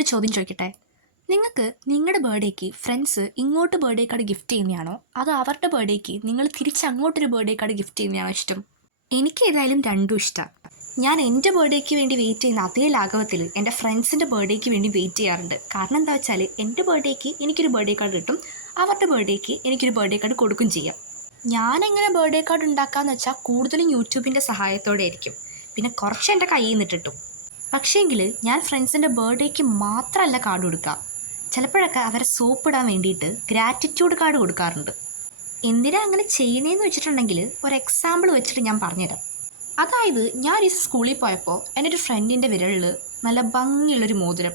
ഞാനൊരു ചോദ്യം ചോദിക്കട്ടെ? നിങ്ങൾക്ക് നിങ്ങളുടെ ബർത്ത്ഡേക്ക് ഫ്രണ്ട്സ് ഇങ്ങോട്ട് ബർത്ത്ഡേ കാർഡ് ഗിഫ്റ്റ് ചെയ്യുന്നതാണോ അതോ അവരുടെ ബർത്ത്ഡേക്ക് നിങ്ങൾ തിരിച്ച് അങ്ങോട്ടൊരു ബർത്ത്ഡേ കാർഡ് ഗിഫ്റ്റ് ചെയ്യുന്നതാണോ ഇഷ്ടം? എനിക്ക് ഏതായാലും രണ്ടും ഇഷ്ടമാണ്. ഞാൻ എൻ്റെ ബർത്ത്ഡേക്ക് വേണ്ടി വെയിറ്റ് ചെയ്യുന്ന അതേ ലാഘവത്തിൽ എൻ്റെ ഫ്രണ്ട്സിൻ്റെ ബർത്ത്ഡേക്ക് വേണ്ടി വെയിറ്റ് ചെയ്യാറുണ്ട്. കാരണം എന്താ വെച്ചാൽ എൻ്റെ ബർത്ത്ഡേക്ക് എനിക്കൊരു ബർത്ത്ഡേ കാർഡ് കിട്ടും, അവരുടെ ബർത്ത്ഡേക്ക് എനിക്കൊരു ബർത്ത്ഡേ കാർഡ് കൊടുക്കുകയും ചെയ്യാം. ഞാനെങ്ങനെ ബർത്ത്ഡേ കാർഡ് ഉണ്ടാക്കാമെന്ന് വെച്ചാൽ കൂടുതലും യൂട്യൂബിൻ്റെ സഹായത്തോടെ ആയിരിക്കും. പിന്നെ കുറച്ച് എൻ്റെ കയ്യിൽ നിന്നിട്ടിട്ടും. പക്ഷേങ്കിൽ ഞാൻ ഫ്രണ്ട്സിൻ്റെ ബർത്ത്ഡേക്ക് മാത്രമല്ല കാർഡ് കൊടുക്കുക. ചിലപ്പോഴൊക്കെ അവരെ സോപ്പിടാൻ വേണ്ടിയിട്ട് ഗ്രാറ്റിറ്റ്യൂഡ് കാർഡ് കൊടുക്കാറുണ്ട്. എന്തിനാ അങ്ങനെ ചെയ്യണേന്ന് വെച്ചിട്ടുണ്ടെങ്കിൽ ഒരു എക്സാമ്പിൾ വെച്ചിട്ട് ഞാൻ പറഞ്ഞുതരാം. അതായത് ഞാൻ ഈ സ്കൂളിൽ പോയപ്പോൾ എൻ്റെ ഒരു ഫ്രണ്ടിൻ്റെ വിരലിൽ നല്ല ഭംഗിയുള്ളൊരു മോതിരം.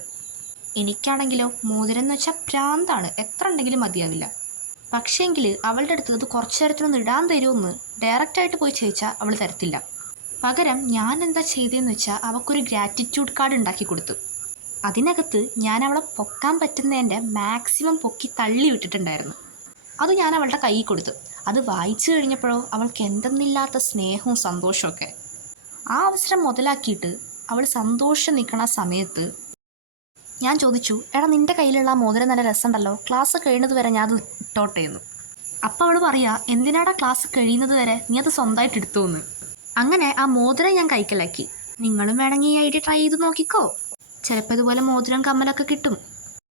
എനിക്കാണെങ്കിലോ മോതിരം എന്ന് വെച്ചാൽ ഭ്രാന്താണ്, എത്ര ഉണ്ടെങ്കിലും മതിയാവില്ല. പക്ഷേങ്കിൽ അവളുടെ അടുത്ത് അത് കുറച്ച് നേരത്തിനൊന്ന് ഇടാൻ തരുമെന്ന് ഡയറക്റ്റായിട്ട് പോയി ചോദിച്ചാൽ അവൾ തരത്തില്ല. പകരം ഞാൻ എന്താ ചെയ്തതെന്ന് വെച്ചാൽ അവൾക്കൊരു ഗ്രാറ്റിറ്റ്യൂഡ് കാർഡ് ഉണ്ടാക്കി കൊടുത്തു. അതിനകത്ത് ഞാൻ അവളെ പൊക്കാൻ പറ്റുന്നതിൻ്റെ മാക്സിമം പൊക്കി തള്ളി വിട്ടിട്ടുണ്ടായിരുന്നു. അത് ഞാൻ അവളുടെ കയ്യിൽ കൊടുത്തു. അത് വായിച്ചു കഴിഞ്ഞപ്പോഴോ അവൾക്ക് എന്തെന്നില്ലാത്ത സ്നേഹവും സന്തോഷമൊക്കെ. ആ അവസരം മുതലാക്കിയിട്ട് അവൾ സന്തോഷം നിൽക്കണ സമയത്ത് ഞാൻ ചോദിച്ചു, എടാ നിൻ്റെ കയ്യിലുള്ള ആ മോതിരം നല്ല രസമുണ്ടല്ലോ, ക്ലാസ് കഴിയുന്നത് വരെ ഞാൻ അത് ഇട്ടോട്ടെ എന്ന്. അപ്പോൾ അവൾ പറയുക, എന്തിനാടാ ക്ലാസ് കഴിയുന്നത് വരെ നീ അത് സ്വന്തമായിട്ട് എടുത്തു എന്ന്. അങ്ങനെ ആ മോതിരം ഞാൻ കൈക്കലാക്കി. നിങ്ങളും വേണമെങ്കിൽ ഈ ഐഡിയ ട്രൈ ചെയ്ത് നോക്കിക്കോ. ചിലപ്പോൾ ഇതുപോലെ മോതിരം കമ്മലൊക്കെ കിട്ടും.